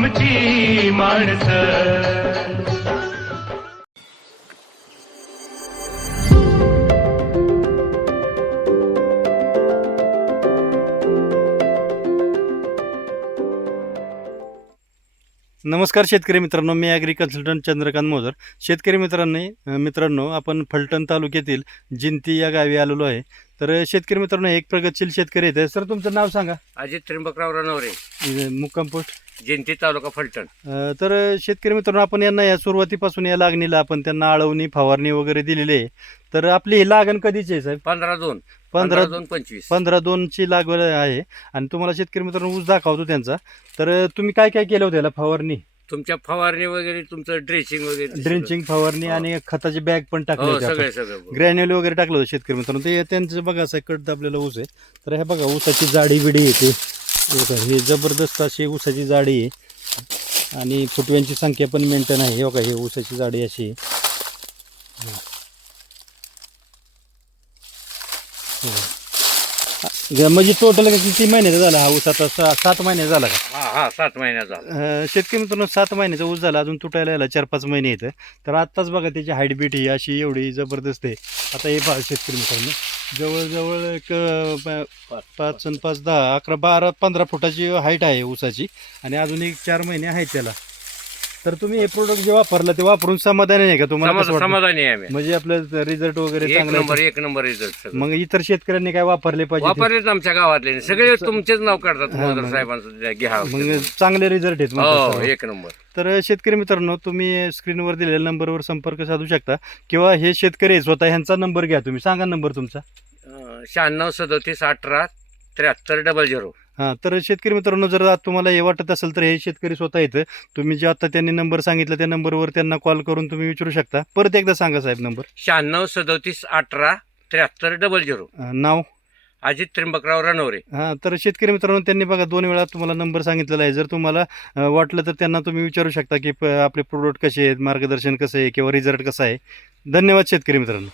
माणसं. नमस्कार शेतकरी मित्रांनो मी ॲग्री कन्सल्टंट चंद्रकांत मोजर शेतकरी मित्रांनी मित्रांनो आपण फलटण तालुक्यातील जिंती या गावी आलेलो आहे. तर शेतकरी मित्रांनो एक प्रगतशील शेतकरी आहेत. सर तुमचं नाव सांगा. अजित त्र्यंबकराव रनवरे. मुक्काम पोस्ट. जयंती तालुका फलटण. तर शेतकरी मित्रांनो आपण यांना या सुरुवातीपासून या लागणीला आपण त्यांना आळवणी फवारणी वगैरे दिलेली आहे. तर आपली ही लागण कधीची आहे साहेब? पंधरा दोन. पंधरा दोन पंचवीस. पंधरा दोनची लागवड आहे. आणि तुम्हाला शेतकरी मित्रांनो ऊस दाखवतो त्यांचा. तर तुम्ही काय काय केलं होतं याला फवारणी? तुमच्या फवारणी वगैरे तुमचं ड्रेसिंग वगैरे ड्रिंचिंग फवारणी हो. आणि खताची बॅग पण टाकली हो होती आपण. सगळे सगळं ग्रॅन्युल वगैरे टाकलं होतं शेतकरी मित्रांनो ते त्यांचं बघा असं कट दाबलेला ऊस आहे तर हे बघा ऊसाची जाडी बिडी येते हे बघा, हे जबरदस्त अशी ऊसाची जाडी आहे आणि फुटव्यांची संख्या पण मेंटेन आहे हे बघा हे ऊसाची जाडी अशी आहे. हे बघा. ग- म्हणजे टोटल किती महिन्याचा झाला हा ऊस? आता सात महिने झाला का? हा हा सात महिन्याचा अं, शेतकरी मित्रांनो सात महिन्याचा ऊस झाला. अजून तुटायला यायला चार पाच महिने येतं तर आत्ताच बघा त्याची हाईट बीट ही अशी एवढी जबरदस्त आहे. आता हे पहा शेतकरी मित्रांनो. जवळजवळ एक अं, प- पाच आणि पाच दहा अकरा बारा पंधरा फुटाची हाईट आहे ऊसाची. आणि अजून एक चार महिने आहेत त्याला. तर तुम्ही हे प्रोडक्ट जे वापरलं ते वापरून समाधानी आहे का तुम्हाला कसं वाटतं? समाधानी आहे आम्ही. म्हणजे आपलं रिझल्ट वगैरे एक चांगला नंबर. एक नंबर रिझल्ट मग इतर शेतकऱ्यांनी काय वापरले पाहिजे ते? वापरलेत आमच्या गावातले. सगळे तुमचेच नाव काढतात मोदर साहेबांचं घ्या मग चांगले रिझल्ट आहेत म्हणतात हो. एक नंबर. तर शेतकरी मित्रांनो तुम्ही स्क्रीनवर दिलेल्या नंबरवर संपर्क साधू शकता. किंवा हे शेतकरी आहेत स्वतः ह्यांचा नंबर घ्या तुम्ही. सांगा नंबर तुमचा. शहाण्णव सदोतीस अठरा त्र्याहत्तर डबल झिरो हां तर शेतकरी मित्रांनो जर तुम्हाला हे वाटत असेल तर हे शेतकरी स्वतः येतं तुम्ही जे आता त्यांनी नंबर सांगितला त्या नंबरवर त्यांना कॉल करून तुम्ही विचारू शकता. परत एकदा सांगा साहेब नंबर शहाण्णव सदोतीस अठरा त्र्याहत्तर डबल झिरो नाव? अजित त्र्यंबकराव रनवरे हां तर शेतकरी मित्रांनो त्यांनी बघा दोन वेळा तुम्हाला नंबर सांगितलेला आहे. जर तुम्हाला वाटलं तर त्यांना तुम्ही विचारू शकता की आपले प्रोडक्ट कसे आहेत मार्गदर्शन कसं आहे किंवा रिझल्ट कसा आहे. धन्यवाद शेतकरी मित्रांनो.